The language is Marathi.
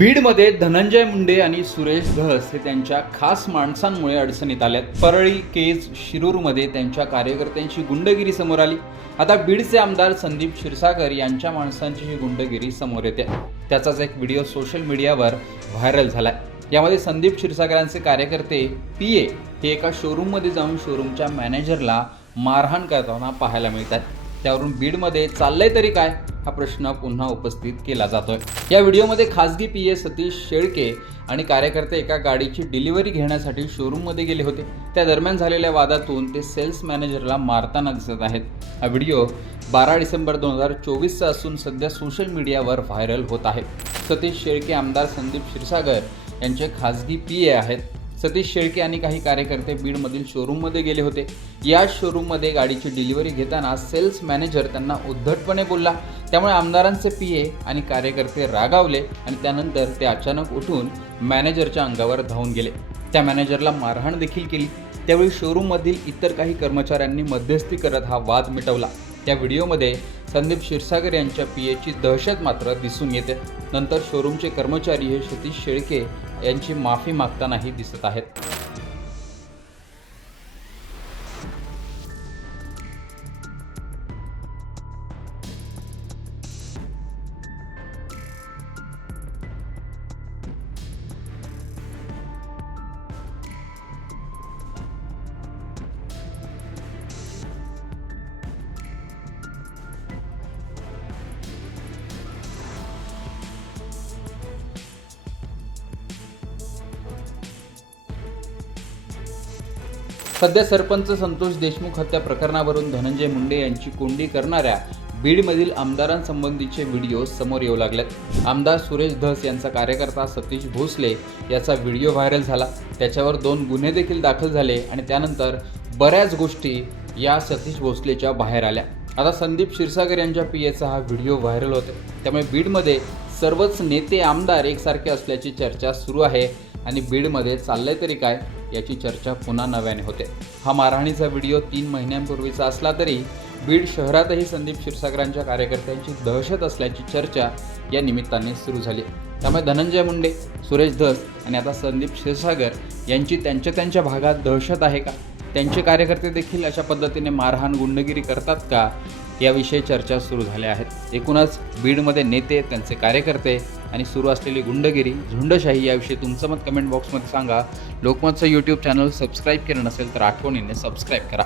बीडमध्ये धनंजय मुंडे आणि सुरेश धस हे त्यांच्या खास माणसांमुळे अडचणीत आल्यात. परळी केज शिरूरमध्ये त्यांच्या कार्यकर्त्यांची गुंडगिरी समोर आली. आता बीडचे आमदार संदीप क्षीरसागर यांच्या माणसांची ही गुंडगिरी समोर येते. त्याचाच एक व्हिडिओ सोशल मीडियावर व्हायरल झालाय. यामध्ये संदीप क्षीरसागरांचे कार्यकर्ते पी ए हे एका शोरूममध्ये जाऊन शोरूमच्या मॅनेजरला मारहाण करताना पाहायला मिळतात त्यावरून बीडमध्ये चाललंय तरी काय? हा प्रश्न पुन्हा उपस्थित केला जातोय. या व्हिडिओमध्ये खासगी पी ए सतीश शेळके आणि कार्यकर्ते एका गाडीची डिलिव्हरी घेण्यासाठी शोरूममध्ये गेले होते. त्या दरम्यान झालेल्या वादातून ते सेल्स मॅनेजरला मारताना दिसत आहेत. हा व्हिडिओ बारा डिसेंबर दोन हजार चोवीसचा असून सध्या सोशल मीडियावर व्हायरल होत आहे. सतीश शेळके आमदार संदीप क्षीरसागर यांचे खासगी पी ए आहेत. सतीश शेळके आणि काही कार्यकर्ते बीडमधील शोरूममध्ये गेले होते. या शोरूममध्ये गाडीची डिलिव्हरी घेताना सेल्स मॅनेजर त्यांना उद्धटपणे बोलला. त्यामुळे आमदारांचे पी ए आणि कार्यकर्ते रागावले आणि त्यानंतर ते अचानक उठून मॅनेजरच्या अंगावर धावून गेले. त्या मॅनेजरला मारहाण देखील केली. त्यावेळी शोरूममधील इतर काही कर्मचाऱ्यांनी मध्यस्थी करत हा वाद मिटवला. त्या व्हिडिओमध्ये संदीप क्षीरसागर यांच्या पी एची दहशत मात्र दिसून येते. नंतर शोरूमचे कर्मचारी हे सतीश शेळके यांची माफी मागतानाही दिसत आहेत. सध्या सरपंच संतोष देशमुख हत्या प्रकरणावरून धनंजय मुंडे यांची कोंडी करणाऱ्या बीडमधील आमदारांसंबंधीचे व्हिडिओ समोर येऊ लागलेत. आमदार सुरेश धस यांचा कार्यकर्ता सतीश भोसले याचा व्हिडिओ व्हायरल झाला. त्याच्यावर दोन गुन्हे देखील दाखल झाले आणि त्यानंतर बऱ्याच गोष्टी या सतीश भोसलेच्या बाहेर आल्या. आता संदीप क्षीरसागर यांच्या पी एचा हा व्हिडिओ व्हायरल होते त्यामुळे बीडमध्ये सर्वच नेते आमदार एकसारखे असल्याची चर्चा सुरू आहे आणि बीडमध्ये चाललंय तरी काय याची चर्चा पुन्हा नव्याने होते. हा मारहाणीचा व्हिडिओ तीन महिन्यांपूर्वीचा असला तरी बीड शहरातही संदीप क्षीरसागरांच्या कार्यकर्त्यांची दहशत असल्याची चर्चा या निमित्ताने सुरू झाली. त्यामुळे धनंजय मुंडे सुरेश धस आणि आता संदीप क्षीरसागर यांची त्यांच्या त्यांच्या भागात दहशत आहे का? त्यांचे कार्यकर्ते देखील अशा पद्धतीने मारहाण गुंडगिरी करतात का? याविषयी चर्चा सुरू झाल्या आहेत. एकूणच बीडमध्ये नेते त्यांचे कार्यकर्ते आणि सुरू असलेली गुंडगिरी झुंडशाही याविषयी तुमचं मत कमेंट बॉक्समध्ये सांगा. लोकमतचं यूट्यूब चॅनल सबस्क्राईब केलं नसेल तर आठवणीने सबस्क्राईब करा.